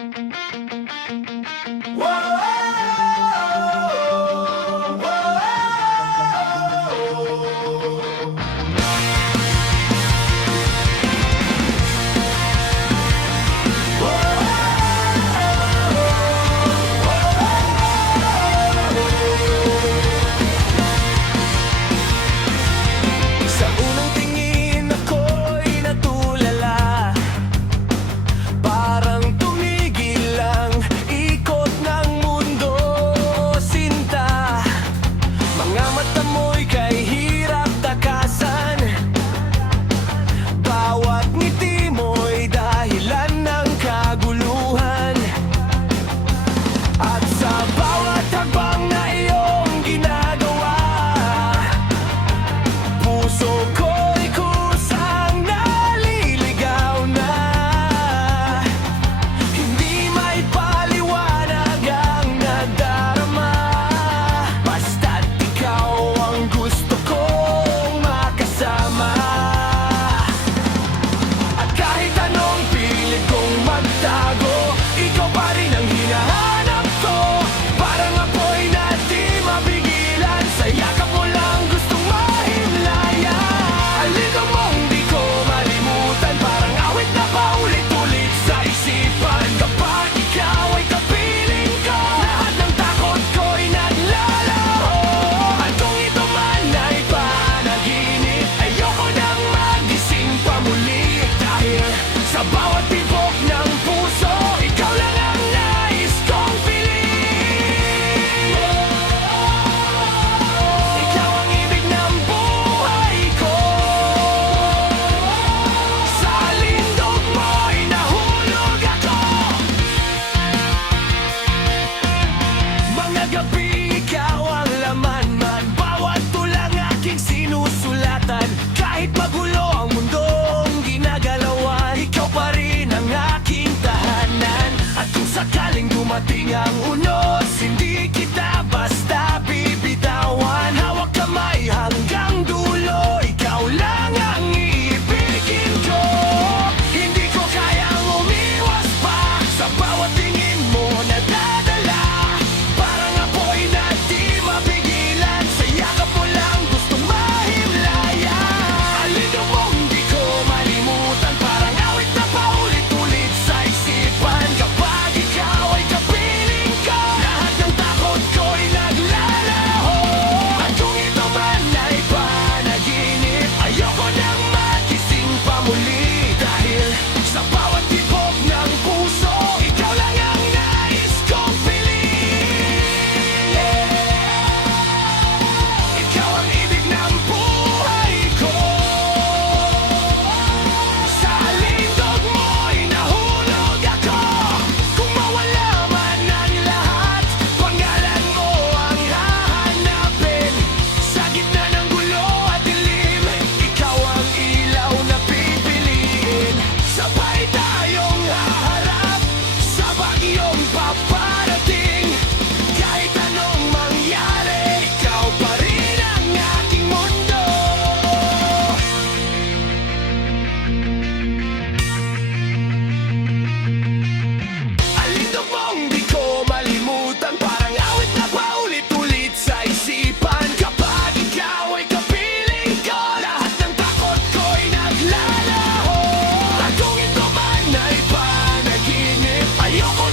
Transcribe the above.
Sa unang tingin ako'y natulala, parang tumigil ang ikot ng mundo, sinta. Mga mata mo'y kay hirap takasan, bawat ngiti mo'y dahilan ng kaguluhan. At sa bawat hakbang na iyong ginagawa, puso ko'y kusang naliligaw na. Hindi may paliwanag ang nadarama, basta't ikaw ang gusto kong makasama. At kahit anong pilit kong magtago, ikaw pa rin ang hinahanap ko. Parang apoy na di mapigilan, sa yakap mo lang gustong mahimlaya. Alino mong di ko malimutan, parang awit na paulit-ulit sa isipan. Kapag ikaw ay kapiling ko, lahat ng takot ko'y naglalaho. At kung ito man ay panaginip, ayoko nang magising pa muli. Dahil sa bawat tibok ng puso, ikaw lang ang nais kong piliin. Ikaw ang ibig ng buhay ko, sa lindog mo'y nahulog ako. Mga gabi ikaw ang laman man, bawat tulang aking sinusulatan. Kahit magulo ang mundong ginagalawan, ikaw pa rin ang aking tahanan. At kung sakaling dumating ang unos, hindi kita basta bibitawan. Hawak kamay hanggang dulo, ikaw lang ang iibigin ko. Hindi ko kayang umiwas pa sa bawat tingin mo na dadala. Parang apoy na di mapigilan, sa yakap mo lang gustong mahimlaya. Alino mong di ko malimutan, parang awit na paulit-ulit sa isipan. Kapag ikaw ay kapiling ko, lahat ng takot ko'y naglalaho. At kung ito man ay panaginip, ayoko nang magising pa muli. Dahil sa bawat tibok ng puso, ikaw lang ang nais kong piliin. Ikaw ang ibig ng buhay ko, sa lindog mo'y nahulog ako. Kung mawala man ang lahat, pangalan mo ang hahanapin. Sa gitna ng gulo at dilim, ikaw ang ilaw na pipiliin. Sabay tayong haharap sa bagyong paparating. Kahit anong mangyari, ikaw pa rin ang aking mundo. Alindog mong di ko malimutan, parang awit na paulit-ulit sa isipan. Kapag ikaw ay kapiling ko, lahat ng takot ko'y naglalaho. At kung ito man ay panaginip, ayoko